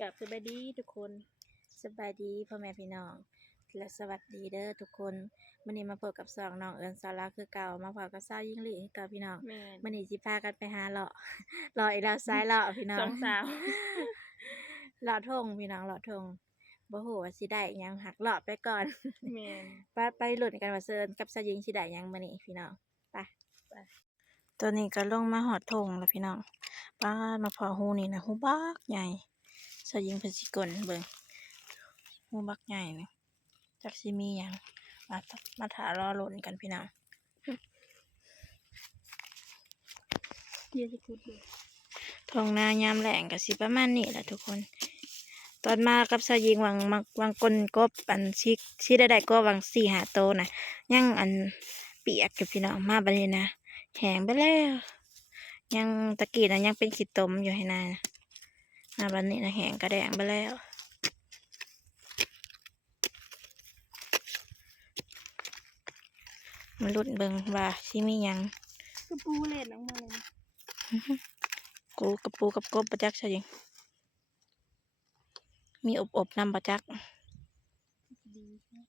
กับสบายดีทุกคนสบายดีพ่อแม่พี่น้องและสวัสดีเด้อทุกคนมื้อนี้มาพบกับ2น้องเอิญสาวลาวคือเก่ามาพบกับสาวยิ่งหลีคือเก่าพี่น้องแม่นมื้อนี้สิพากันไปหาเลาะเลาะอีกแล้วซ้ายเลาะพี่น้อ สอง งสาว เลาะทงพี่น้องเลาะทงบ่ฮู้ว่าสิได้อิหยังหักเลาะไปก่อน แม่น ไปลุ้นกันว่าเซินกับสาวยิงสิได้หยังมื้อนี้พี่น้องไปตัวนี้ก็ลงมาฮอดทงแล้วพี่น้องป้ามาพอฮูนี่นะฮูบักใหญ่สาวยิงเพิ่นสิกลเบิ่งฮูบักใหญ่นี่จักสิมีหยังมาถ่ารอลุ้นกันพี่น้อง เดี๋ยวสิคุดดู ทงนายามแหลงก็สิประมาณนี้แหละทุกคน ตอนมากับสาวยิงวังกลกบอันสิได้ก็วัง4-5โตวน่ะยังอันเปียกกับพี่น้องมาบัดนี้นะแห้งไปแล้วยังตะกี้น่ะยังเป็นขี้ตมอยู่ให้นามาบัดนี้นะแห้งกระแดงไปแล้วมาลุ้นเบิ่งว่าสิมีหยัง กระปูเล่นออกมาเลยนะ กูกับปูกับกบประจักสาวยิงมีอบนำประจัก ดีนะ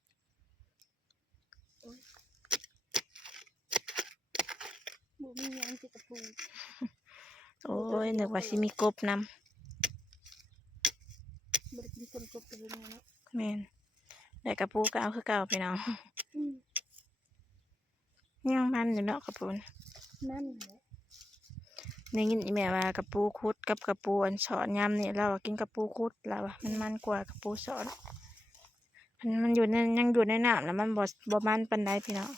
โอ้ยบ่มีหยังสิกระปู โอ้ยนึกว่าสิมีกบนำ บ่ได้กินคนกบกันเลยเนาะ แม่นแต่กระปูก็เอาคือเก่าพี่น้อง อืม ยังมันอยู่เนาะกระปูน นั่นแหละ ในยินอีแม่ว่ากระปูคุดกับกระปูอันสอนยำนี่เรากินกระปูคุดแล้วมันกว่ากระปูสอนมันอยู่ในยังอยู่ในน้ำแล้วมันบ่มันปานใดพี่น้อง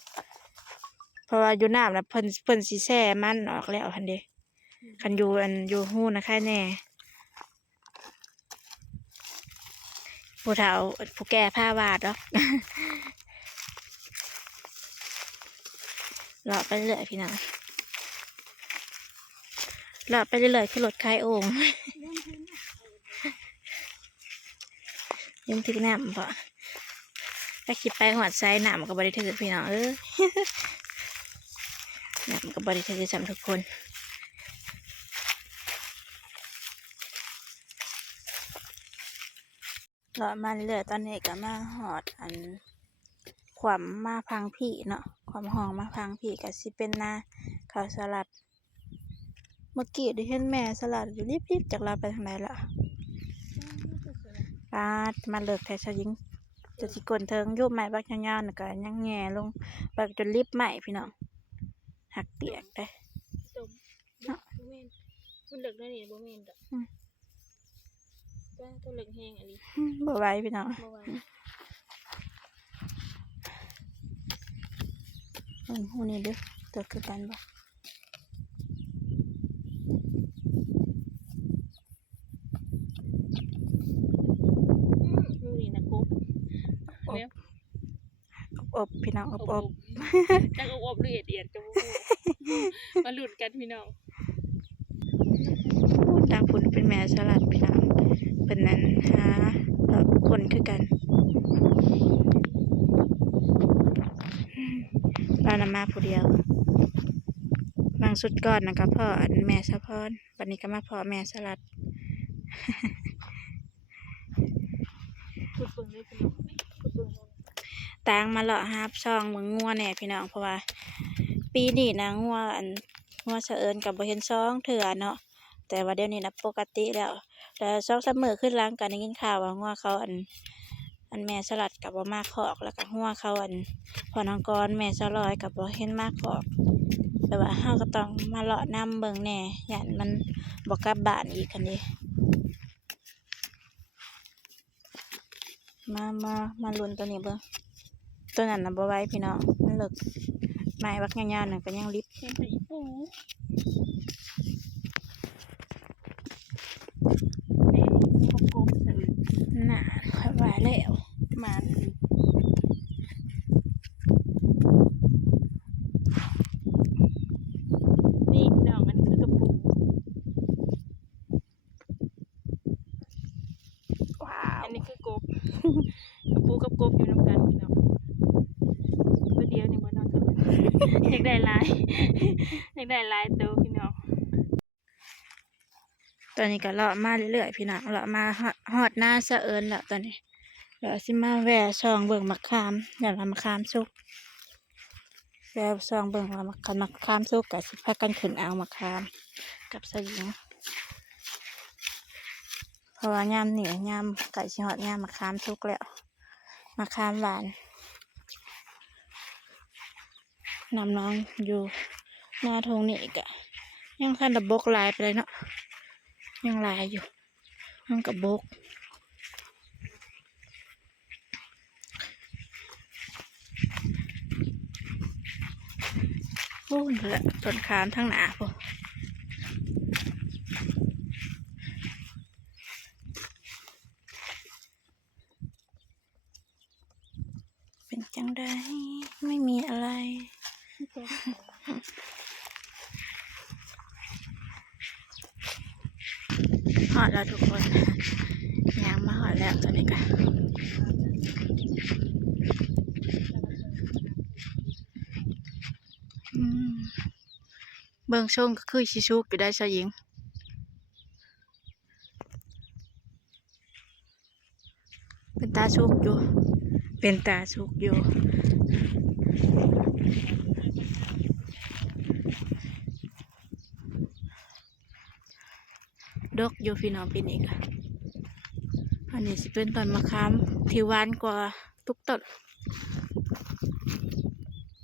เพราะว่าอยู่น้ำแล้วเพิ่นสิแซ่มันออกแล้วหั่นเด้คันอยู่หู้นะค่ายแน่ผู้เฒ่าผู้แก่ผ้าวาดเนาะ เลาะไปเรื่อยพี่น้องเลาะไปเรื่อยๆคือรถคลายโอ่ง ยังถึงน้ำพอถ้าคิดไปหอดไซน้ำก็บริถือพี่น้องน้ำก็บริถือสำทุกคนเลาะมาเรื่อยๆตอนนี้ก็มาหอดอันความมาพังพี่เนาะความห้องมาพังพี่ก็สิเป็นนาข้าวสลัดเมื่อกี้ได้เห็นแม่สลัดอยู่รีบๆจากเราไปทางไหนละปาดมาเลิกไทยสยิงจะสิกลเทิงยุบใหม่บักยาวๆน่ะก็ยังแง่ลงบักจนรีบใหม่พี่น้องหักเปียกได้ จมบ่แม่นมันเลิกได้นี่บ่แม่นดอกจ้าตัวเลิกแห้งอันนี้ บ่ไหวพี่น้อง บ่ไหว หูนี่เด้อตัวคือกันบ่ งูนี่นะกบแล้ว อบพี่น้องอบ จักอบๆละเอียดๆจังมาลุ้นกันพี่น้อง ทางพุ่นเป็นแม่สลัดพี่น้องเป็นนั้นหาแล้วคนคือกันเรานำมาผู้เดียวบางสุดก่อนนะก็พ่ออันแม่สะพรวันนี้ก็มาพ่อแม่สลัด ขุดเบิ่งเลยพี่น้องขุดเบิ่งเลย ต่างมาเลาะหาบช่องเมืองงัวแน่พี่น้องเพราะว่าปีนี้นะงัวเสะเอิญกับบ่เห็นช่องเถื่อเนาะแต่ว่าเดี๋ยวนี้นะปกติแล้วแต่2-3มื้อขึ้นหลังกันได้ยินข่าวว่างัวเขาอันแม่สลัดกับบ่มาคอกแล้วก็งัวเขาพ่อน้องกรแม่สลอยกับบ่เห็นมาคอกแต่ว่าเฮาก็ต้องมาเลาะนำเบิ่งแน่ย้านมันบ่กลับบ้านอีกคันนี้มาลุ้นตัวนี้เบิ่งตัวนั้นน่ะบ่ไหวพี่น้องมันเลิกไม้บักยาวๆนั่นก็ยังริบ เห็นแต่อีปูเด้กบๆซื่อ น่ะค่อยไหวแล้ว มาเลยนี่พี่น้องอันคือกระปู ว้าว อันนี้คือกบ กระปูกับกบอยู่นำกันพี่น้องตัวเดียวนี่บ่นอนกันอยากได้หลาย อยากได้หลายตัวพี่น้อง ตอนนี้ก็เลาะมาเรื่อยๆพี่น้องเลาะมาฮอดหน้าสะเอิญแล้วตอนนี้เดี๋ยวสิมาแวะช่องเบิ่งมะขามเดี๋ยวเรามะขามสุกแวะช่องเบิ่งว่ามะขามสุกกับสิพากันขึ้นเอามะขามกับสยิงเพราะว่ายามนี่ยามไก่ชิฮอดยามมะขามสุกแล้วมะขามหวานนำน้องอยู่หน้าทงนี่อีกอะยังคันดับบกลายไปเลยเนาะยังลายอยู่ยังกับบกโอ้ยละต้นขามทั้งหนาพวกเป็นจังได้ไม่มีอะไรหอดแล้วทุกคนยางมาหอดแล้วตอนนี้กันเบิ่งช่งก็คือชิชุกอยู่ได้ชายหญิงเป็นตาชุกอยู่เป็นตาชุกอยู่ดกอยู่พี่น้องปีนี้ค่ะอันนี้สิเป็นต้นมะขามที่หวานกว่าทุกต้น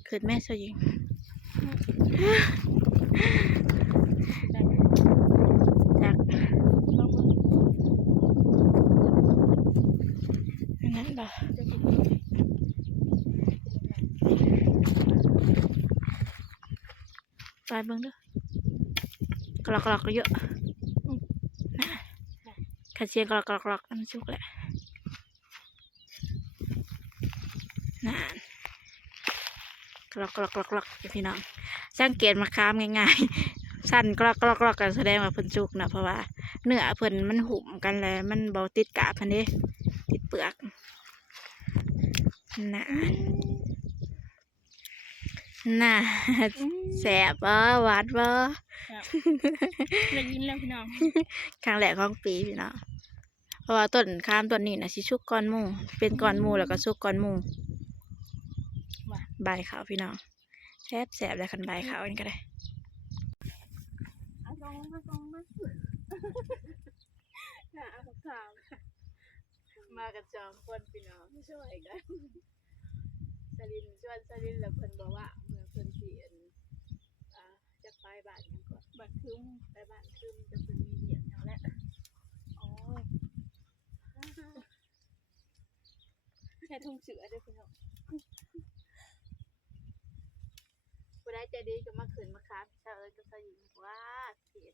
เกิดแม่ชายหญิงจากอันนั้นบ่ไปเบิ่งเด้อกรอกก็เยอะขัดเชียงกรอกมันชุกแหละน่ากรอกพี่น้องสังเกตมะขามง่ายๆสั้นกรอกกันแสดงว่าเพิ่นชุกนะเพราะว่าเนื้อเพิ่นมันหุ่มกันแล้วมันเบาติดกาบพันเด้ติดเปลือกน่าแสบบ่หวานบ่ ได้ยินแล้วพี่น้อง ครั้งแรกของปีพี่น้องเพราะว่าต้นขามต้นนี้นะสิชุกก้อนหมูเป็นก้อนหมูแล้วก็ชุกก้อนหมูใบขาวพี่น้องแสบแล้วคันใบขาวนี่ก็ได้เอาลงมาลงมาเอาขาวมากันสองคนพี่น้องช่วยกันสลินชวนสลินแล้วเพิ่นบอกว่าเมื่อเพิ่นสิจะไปบ้านยังก่อนบ้านคืมไปบ้านคืมจะเพิ่นมีเวียกแล้วแหละโอ้ยแค่ทุ่งเสือเด้อพี่น้องผู้ใดใจดีก็มาขืนมาค้าเชาเอิญก็สยิงว่าเสีย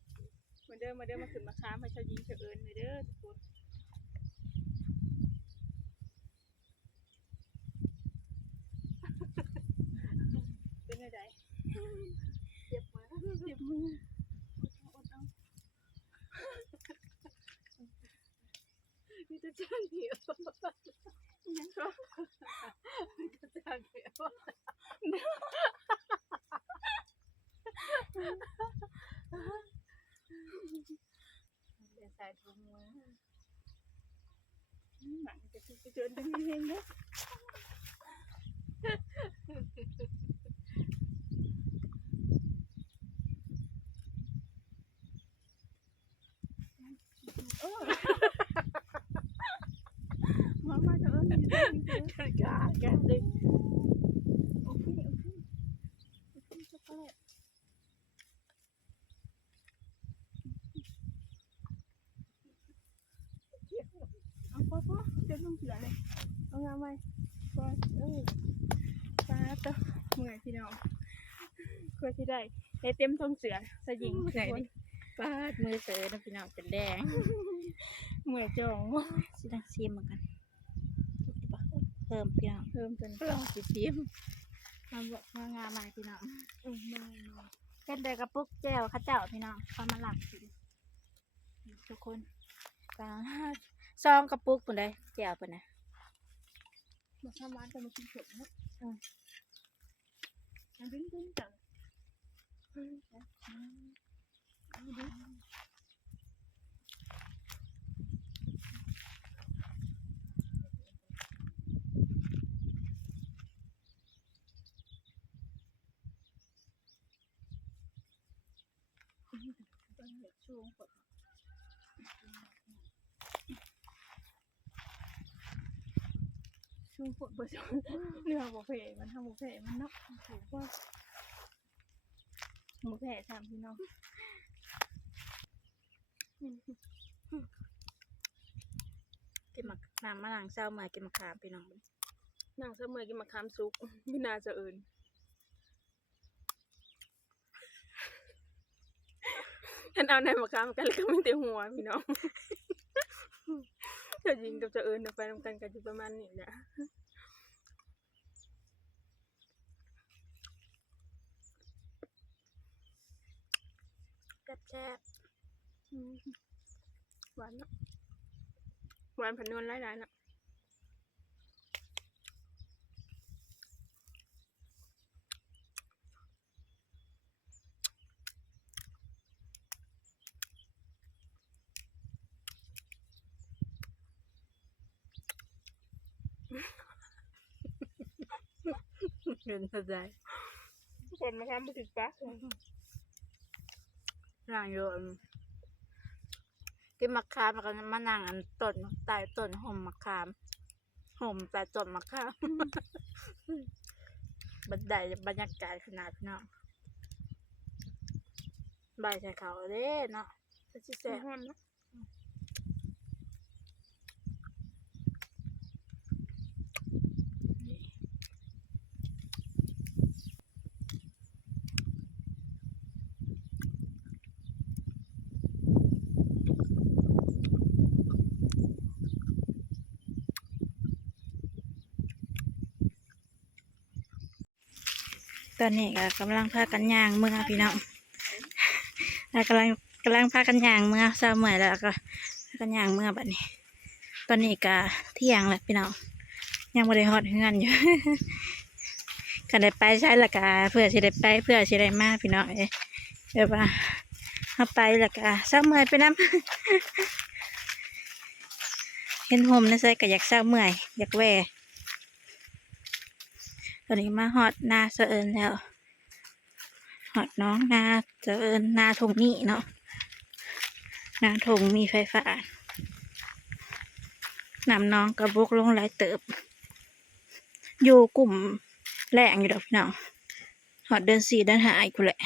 มาเด้อมาขืนมาค้าให้ชาวยิงเชาเอิญเด้อทุกคนเป็นไงเจ็บมือมีแต่จ้างเดียวยังก็มีแต่จ้างเดียวเดี๋ยวใส่ถุงมือหนังจะไปเจอดึงเองนะมาเถอะกาแกเลยโอเคช็อกโกแลตเอาพ่อเดี๋ยวต้องเสือเลยเอางาไหมพ่อตาตะเมื่อยพี่น้องกลัวที่ได้ให้เต็มท้องเสือสยิงทุกคนปาดมือเสือนะพี่น้องเป็นแดง เมื่อยจอง สิดังซีมเหมือนกันเพิ่มพี่น้อง เพิ่มจน ลองสิซีมมาบอกมางามาพี่น้องเป็นเดกระปุกแก้วข้าเจ้าพี่น้องเขามาหลักสิทุกคนกันซองกระปุกปุ่นได้แก้วปุ่นนะ มาทำร้านกันมากินเผ็ดนะมันดึงจัง กดช่วงกดบ่ช่วงเรื่องบ่เพมันทำบ่เพมันเนาะถูกว่าบ่เพถามพี่น้อง กินหมักนางมะนางเศร้าเมื่อยกินมะขามพี่น้อง นางเสมอกินมะขามสุกไม่น่าจะเอิญฉันเอาในมะขามกันแล้วก็ไม่เต็มหัวพี่น้องจะยิงกับจะเอิญไปทำกันกันอยู่ประมาณนี้แหละ แซ่บ หวานเนาะหวานผันนวลหลายๆเนาะๆเงินสบาย คนมะขามบุติดปะ นางโยนกินมะขามแล้วก็มะนางอันต้นใต้ต้นห่มมะขามห่มใต้ต้นมะขามบันไดบรรยากาศขนาดเนาะใบใส่เขาเด้เนาะจะสิแซ่บ ห้อนเนาะตอนนี้ก็กำลังพากันย่างเมื่อพี่น้องแล้วกำลังพากันย่างเมื่อเช้าเมื่อยแล้วก็พากันย่างเมื่อบัดนี้ ตอนนี้ก็เที่ยงแล้วพี่น้องยังไม่ได้ฮอดเฮือนอยู่ ก็ได้ไปใช้ละกาเพื่อสิได้ไปเพื่อสิได้มาพี่น้องเดี๋ยวว่าเอาไปละกาเช้าเมื่อยไปน้ำ เห็นห่มนะใส่ก็อยากเช้าเมื่อยอยากแหวตอนนี้มาฮอดนาเสะเอิญแล้วฮอดน้องนาเสะเอิญนาทงนี่เนาะนาทงมีไฟฟ้านำน้องกระบุกลงหลายเติบ อยู่กลุ่มแรงอยู่ดอกพี่น้องฮอดเดือน4เดือน5อีกกูนแหละ